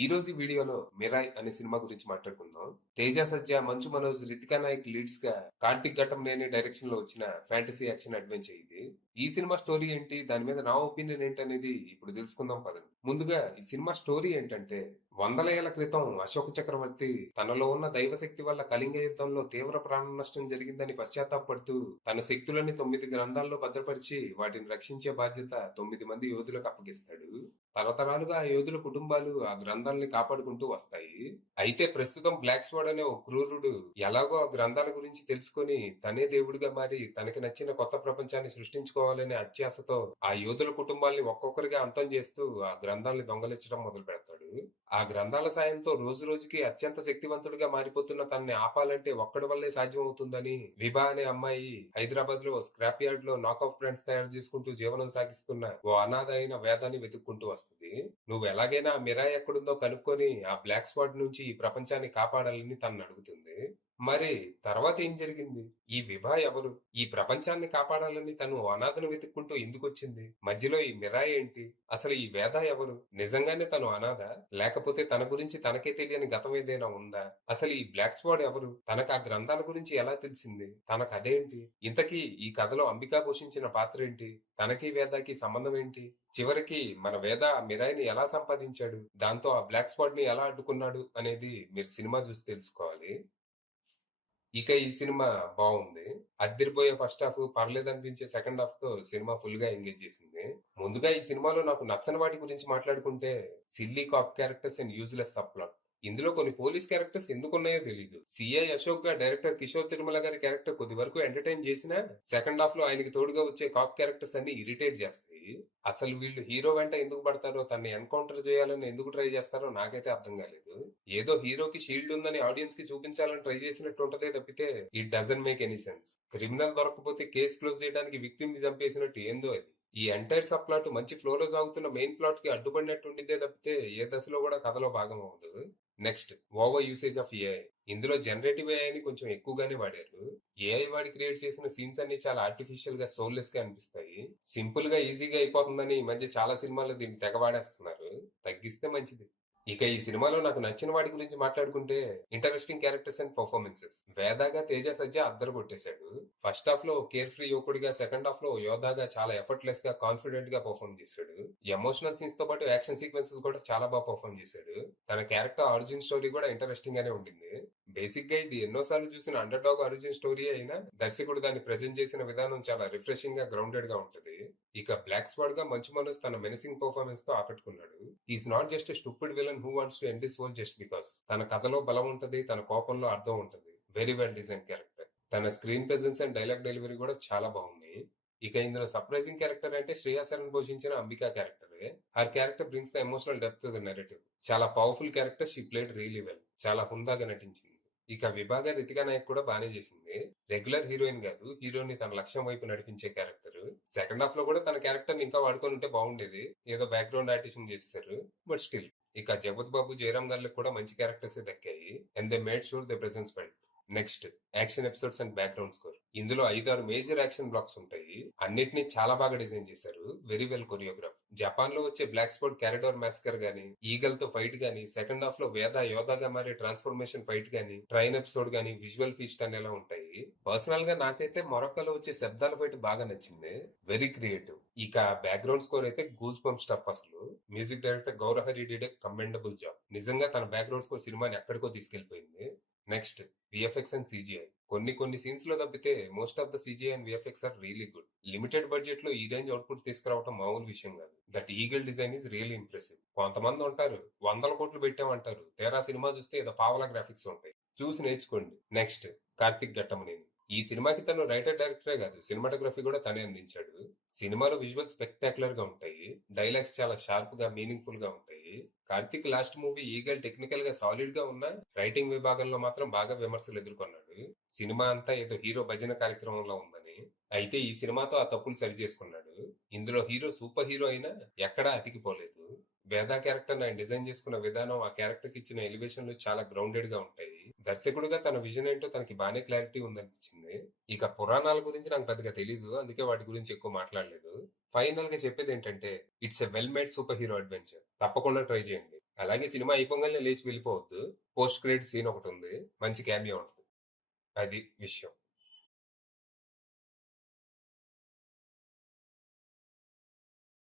ఈ రోజు వీడియోలో మిరాయ్ అనే సినిమా గురించి మాట్లాడుకుందాం. తేజ సజ్జా, మంచు మనోజ్, రితికా నాయక్ లీడ్స్ గా కార్తిక్ ఘట్టమనేని డైరెక్షన్ లో వచ్చిన ఫ్యాంటసీ యాక్షన్ అడ్వెంచర్ ఇది. ఈ సినిమా స్టోరీ ఏంటి, దాని మీద నా ఒపీనియన్ ఏంటనేది ఇప్పుడు తెలుసుకుందాం పదండి. ముందుగా ఈ సినిమా స్టోరీ ఏంటంటే, వందల ఏళ్ల క్రితం అశోక చక్రవర్తి తనలో ఉన్న దైవశక్తి వల్ల కళింగ యుద్ధంలో తీవ్ర ప్రాణ నష్టం జరిగిందని పశ్చాత్తాపడుతూ తన శక్తులని 9 గ్రంథాల్లో భద్రపరిచి వాటిని రక్షించే బాధ్యత 9 మంది యోధులకు అప్పగిస్తాడు. తరతరాలుగా ఆ యోధుల కుటుంబాలు ఆ గ్రంథాలని కాపాడుకుంటూ వస్తాయి. అయితే ప్రస్తుతం బ్లాక్ స్వాడ్ అనే ఓ క్రూరుడు ఎలాగో ఆ గ్రంథాల గురించి తెలుసుకొని తనే దేవుడిగా మారి తనకి నచ్చిన కొత్త ప్రపంచాన్ని సృష్టించుకోవాలనే అత్యాశతో ఆ యోధుల కుటుంబాల్ని ఒక్కొక్కరిగా అంతం చేస్తూ ఆ గ్రంథాలని దొంగలించడం మొదలు పెడతాడు. ఆ గ్రంథాల సాయంతో రోజు రోజుకి అత్యంత శక్తివంతుడిగా మారిపోతున్న తనని ఆపాలంటే ఒక్కడి వల్లే సాధ్యం అవుతుందని విభా అనే అమ్మాయి హైదరాబాద్ లో స్క్రాప్ యార్డ్ లో నాక్ ఆఫ్ బ్రాండ్స్ తయారు చేసుకుంటూ జీవనం సాగిస్తున్న ఓ అనాథ అయిన వేదాన్ని వెతుక్కుంటూ వస్తుంది. నువ్వు ఎలాగైనా ఆ మిరాయి ఎక్కడుందో కనుక్కొని ఆ బ్లాక్ స్పాట్ నుంచి ఈ ప్రపంచాన్ని కాపాడాలని తనను అడుగుతుంది. మరి తర్వాత ఏం జరిగింది? ఈ విభా ఎవరు? ఈ ప్రపంచాన్ని కాపాడాలని తను అనాథను వెతుక్కుంటూ ఎందుకొచ్చింది? మధ్యలో ఈ మిరాయి ఏంటి? అసలు ఈ వేద ఎవరు? నిజంగానే తను అనాథ? లేకపోతే తన గురించి తనకే తెలియని గతం ఏదైనా ఉందా? అసలు ఈ బ్లాక్ స్వాడ్ ఎవరు? తనకు ఆ గ్రంథాల గురించి ఎలా తెలిసింది? తన కథ ఏంటి? ఇంతకీ ఈ కథలో అంబిక పోషించిన పాత్ర ఏంటి? తనకి వేదాకి సంబంధం ఏంటి? చివరికి మన వేద ఆ మిరాయిని ఎలా సంపాదించాడు? దాంతో ఆ బ్లాక్ స్పాట్ ని ఎలా అడ్డుకున్నాడు అనేది మీరు సినిమా చూసి తెలుసుకోవాలి. ఇక ఈ సినిమా బాగుంది. అద్దిరిపోయే ఫస్ట్ హాఫ్, పర్లేదనిపించే సెకండ్ హాఫ్ తో సినిమా ఫుల్ గా ఎంగేజ్ చేసింది. ముందుగా ఈ సినిమాలో నాకు నచ్చని వాటి గురించి మాట్లాడుకుంటే, silly cop characters and useless subplot. ఇందులో కొన్ని పోలీస్ క్యారెక్టర్స్ ఎందుకున్నాయో తెలియదు. సిఐ అశోక్ గా డైరెక్టర్ కిషోర్ తిరుమల గారి క్యారెక్టర్ కొద్ది వరకు ఎంటర్టైన్ చేసినా, సెకండ్ హాఫ్ లో ఆయనకి తోడుగా వచ్చే కాప్ క్యారెక్టర్స్ అన్ని ఇరిటేట్ చేస్తాయి. అసలు వీళ్ళు హీరో వెంట ఎందుకు పడతారో, తన్ని ఎన్కౌంటర్ చేయాలని ఎందుకు ట్రై చేస్తారో నాకైతే అర్థం కాలేదు. ఏదో హీరోకి షీల్డ్ ఉందని ఆడియన్స్ కి చూపించాలని ట్రై చేసినట్టు ఉంటదే తప్పితే it doesn't make any sense. Criminal దొరకకపోతే కేసు క్లోజ్ చేయడానికి విక్టిమ్ ని చంపేసినట్టు ఏందో అది. ఈ ఎంటైర్ సబ్ ప్లాట్ మంచి ఫ్లోలో సాగుతున్న మెయిన్ ప్లాట్ కి అడ్డుపడినట్టు ఉండిద్దే తప్పితే ఏ దశలో కూడా కథలో భాగం అవ్వదు. Next, over usage of AI. ఇందులో జనరేటివ్ ఏఐని కొంచెం ఎక్కువగానే వాడారు. ఏఐ వాడి క్రియేట్ చేసిన సీన్స్ అన్ని చాలా ఆర్టిఫిషియల్ గా, సోల్లెస్ గా అనిపిస్తాయి. సింపుల్ గా ఈజీగా అయిపోతుందని ఈ మధ్య చాలా సినిమాల్లో దీన్ని తెగ వాడేస్తున్నారు. తగ్గిస్తే మంచిది. ఇక ఈ సినిమాలో నాకు నచ్చిన వాటి గురించి మాట్లాడుకుంటే, ఇంటరెస్టింగ్ క్యారెక్టర్స్ అండ్ పర్ఫార్మెన్సెస్. వేదాగా తేజ సజ్జా అద్దరు కొట్టేశాడు. ఫస్ట్ హాఫ్ లో కేర్ ఫ్రీ యువకుడిగా, సెకండ్ హాఫ్ లో యోధాగా చాలా ఎఫర్ట్లెస్ గా, కాన్ఫిడెంట్ గా పర్ఫార్మ్ చేశాడు. ఎమోషనల్ సీన్స్ తో పాటు యాక్షన్ సీక్వెన్సెస్ కూడా చాలా బాగా పర్ఫార్మ్ చేశాడు. తన క్యారెక్టర్ ఆరిజిన్ స్టోరీ కూడా ఇంట్రెస్టింగ్ గానే ఉండింది. బేసిక్ గా ఇది ఎన్నోసార్లు చూసిన అండర్ డాగ్ ఆరిజిన్ స్టోరీ అయినా దర్శకుడు దాన్ని ప్రెజెంట్ చేసిన విధానం చాలా రిఫ్రెషింగ్ గా, గ్రౌండెడ్ గా ఉంటది. ఇక బ్లాక్ స్వాడ్ గా మంచు మనోజ్ తన మెనసింగ్ పర్ఫార్మెన్స్ తో ఆకట్టుకున్నాడు. Is not just stupid villain who wants to end this world just because. తన కథలో బలం ఉంటది, తన కోపంలో అర్థం ఉంటది. Very well design character. తన screen presence and dialogue delivery కూడా చాలా బాగుంది. ఇక ఇందులో సర్ప్రైజింగ్ క్యారెక్టర్ అంటే శ్రేయా సరన్ పోషించిన Ambika character. Her character brings the emotional depth to the narrative. చాలా powerful character, she played really well. చాలా హుందాగా నటించింది. ఇక విభాగా రితికా నాయక్ కూడా బానే చేసింది. రెగ్యులర్ హీరోయిన్ కాదు, హీరోని తన లక్ష్యం వైపు నడిపించే క్యారెక్టర్. సెకండ్ హాఫ్ లో కూడా తన క్యారెక్టర్ ని ఇంకా వాడుకొని ఉంటే బాగుండేది. ఏదో బ్యాక్గ్రౌండ్ ఆర్టిషన్ చేస్తారు, బట్ స్టిల్. ఇక జగపతి బాబు, జయరాం గారికి కూడా మంచి క్యారెక్టర్స్ దక్కాయి. And they made sure they presence felt. Next, action episodes and background score. ఇందులో 5-6 మేజర్ యాక్షన్ బ్లాక్స్ ఉంటాయి. అన్నిటినీ చాలా బాగా డిజైన్ చేశారు. Very well choreograph. జపాన్ లో వచ్చే బ్లాక్ స్పాట్ క్యారిడోర్ మాస్కర్ గానీ, ఈగల్ తో ఫైట్ గానీ, సెకండ్ హాఫ్ లో వేద యోధాగా మారే ట్రాన్స్ఫర్మేషన్ ఫైట్ గానీ, ట్రైన్ ఎపిసోడ్ గానీ విజువల్ ఫీస్ట్ అనేలా ఉంటాయి. పర్సనల్ గా నాకైతే మొరక్కలో వచ్చే శబ్దాల ఫైట్ బాగా నచ్చింది. Very creative. ఇక బ్యాక్గ్రౌండ్ స్కోర్ అయితే గూస్ బంప్ స్టఫ్ అసలు. Music director Gaurahari did a commendable job. నిజంగా తన బ్యాక్గ్రౌండ్ స్కోర్ సినిమాని ఎక్కడికో తీసుకెళ్లిపోయింది. Next, VFX and CGI. కొన్ని సీన్స్ లో తప్పితే most of the CGI and VFX are really good. Limited budget లో ఈ రేంజ్ అవుట్పుట్ తీసుకురావడం మామూలు విషయం కాదు. That eagle design is really impressive. కొంతమంది ఉంటారు, 100 కోట్లు పెట్టామంటారు, తీరా సినిమా చూస్తే ఏదో పావలా గ్రాఫిక్స్ ఉంటాయి. చూసి నేర్చుకోండి. నెక్స్ట్, కార్తిక్ ఘట్టమనేని. ఈ సినిమాకి తను రైటర్ డైరెక్టరే కాదు, సినిమాటోగ్రఫీ కూడా తనే అందించాడు. సినిమాలో విజువల్ స్పెక్టాక్యులర్ గా ఉంటాయి. డైలాగ్స్ చాలా షార్ప్ గా, మీనింగ్ఫుల్ గా ఉంటాయి. Karthik last movie eagle technical గా సాలిడ్ గా ఉన్నా, రైటింగ్ విభాగంలో మాత్రం బాగా విమర్శలు ఎదుర్కొన్నాడు. సినిమా అంతా ఏదో హీరో భజన కార్యక్రమంలో ఉందని. అయితే ఈ సినిమాతో ఆ తప్పులు సరి చేసుకున్నాడు. ఇందులో హీరో సూపర్ హీరో అయినా ఎక్కడా అతికిపోలేదు. వేదా క్యారెక్టర్ ఆయన డిజైన్ చేసుకున్న విధానం, ఆ క్యారెక్టర్ కి ఇచ్చిన ఎలివేషన్లు చాలా గ్రౌండెడ్ గా ఉంటాయి. దర్శకుడుగా తన విజన్ ఏంటో తనకి బానే క్లారిటీ ఉందనిపించింది. ఇక పురాణాల గురించి నాకు పెద్దగా తెలీదు, అందుకే వాటి గురించి ఎక్కువ మాట్లాడలేదు. ఫైనల్ గా చెప్పేది ఏంటంటే, it's a well made super hero adventure. తప్పకుండా ట్రై చేయండి. అలాగే సినిమా అయిపోగానే లేచి వెళ్ళిపోవద్దు. పోస్ట్ క్రెడిట్ సీన్ ఒకటి ఉంది. మంచి క్యామియో ఉంటుంది. అది విషయం.